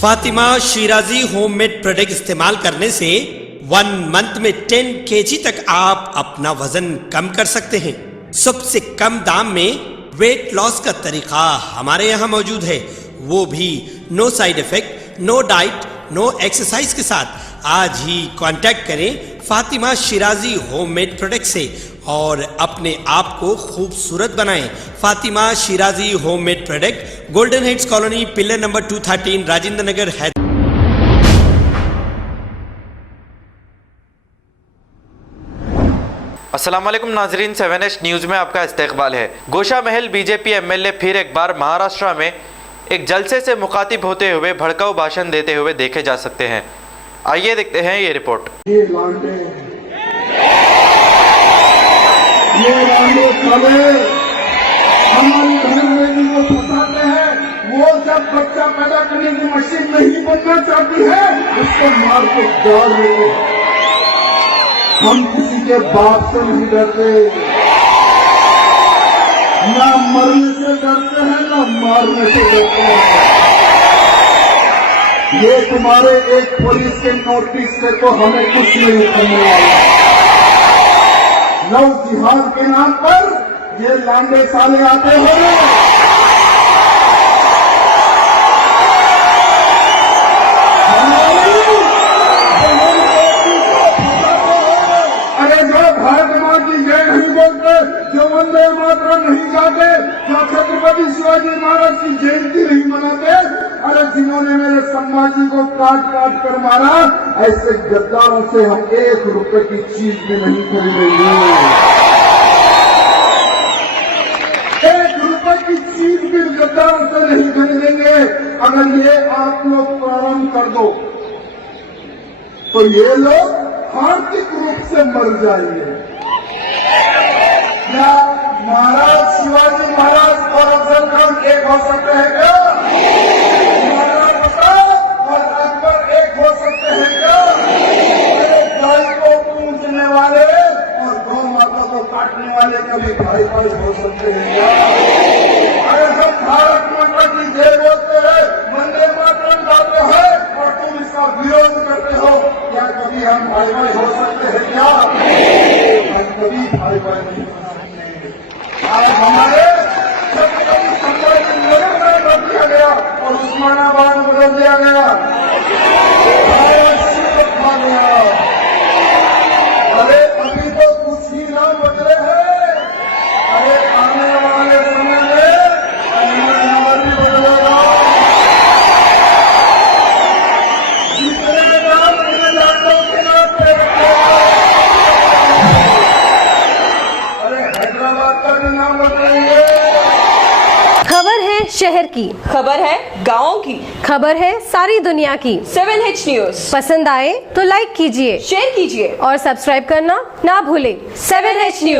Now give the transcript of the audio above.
Fatima Shirazi homemade product इस्तेमाल करने से 1 मंथ में 10 kg तक आप अपना वजन कम कर सकते हैं। सबसे कम दाम में वेट लॉस का तरीका हमारे यहाँ मौजूद है, वो भी no side effect, no diet, no exercise के साथ। आज ही कांटेक्ट करें फातिमा शिराजी होममेड प्रोडक्ट से और अपने आप को खूबसूरत बनाएं। Fatima Shirazi homemade product, golden heads colony, pillar number 213, Rajendra Nagar, Hyderabad. अस्सलाम वालेकुम नाजरीन, 7H न्यूज़ में आपका इस्तकबाल है। गोशा महल बीजेपी एमएलए फिर एक बार महाराष्ट्र में एक जलसे से मुखातिब होते हुए भड़काऊ भाषण देते हुए देखे जा सकते हैं। आइए देखते हैं ये रिपोर्ट। ये लांडे साले हमारे घर में जिनको फंसाते हैं, वो जब बच्चा पैदा करने की मशीन नहीं बनना चाहती है उसको मार के डाल देते। हम किसी के बाप से नहीं डरते, ना मरने से डरते हैं ना मारने से डरते हैं। ये तुम्हारे एक पुलिस के नोटिस से तो हमें कुछ नहीं करने वाला। लव जिहाद के नाम पर ये लांडे साले आते हैं। अरे जो भारत माँ की जय नहीं बोलते, जो वंदे मातरम नहीं गाते, जो छत्रपति शिवाजी महाराज की जयंती नहीं मनाते, अरे जिन्होंने मेरे संभाजी को काट काट कर मारा, ऐसे गद्दारों से हम 1 रुपए की चीज भी नहीं खरीदेंगे। 1 रुपए की चीज भी गद्दारों से नहीं खरीदेंगे। अगर ये आप लोग प्रारंभ कर दो तो ये लोग आर्थिक रूप से मर जाएंगे। क्या महाराज शिवाजी महाराज और अफजल खान एक हो सकते हैं क्या? महाराज प्रताप और अकबर एक हो सकते हैं क्या? गाय को पूजने वाले और गौ माता को काटने वाले कभी भाई भाई हो सकते हैं क्या? अरे सब भारत माता की जय बोलते हैं, वंदे मातरम गाते हैं और तुम इसका विरोध करते हो, क्या कभी हम भाई भाई हो सकते हैं क्या? हम कभी भाई भाई नहीं हो सकते। आज हमारे छत्रपति संभाजी नगर में बदल दिया गया और उस्मानाबाद बदल दिया गया, खा गया। अरे अभी तो कुछ ही नाम बदले हैं, अरे आने वाले समय में नाम भी बदलेगा। जितने नाम मेरे लाडों के नाम पे हैदराबाद का भी नाम बदलेंगे। खबर है शहर की, खबर है गाँव की, खबर है सारी दुनिया की। 7H न्यूज़ पसंद आए तो लाइक कीजिए, शेयर कीजिए और सब्सक्राइब करना ना भूलें। 7H news.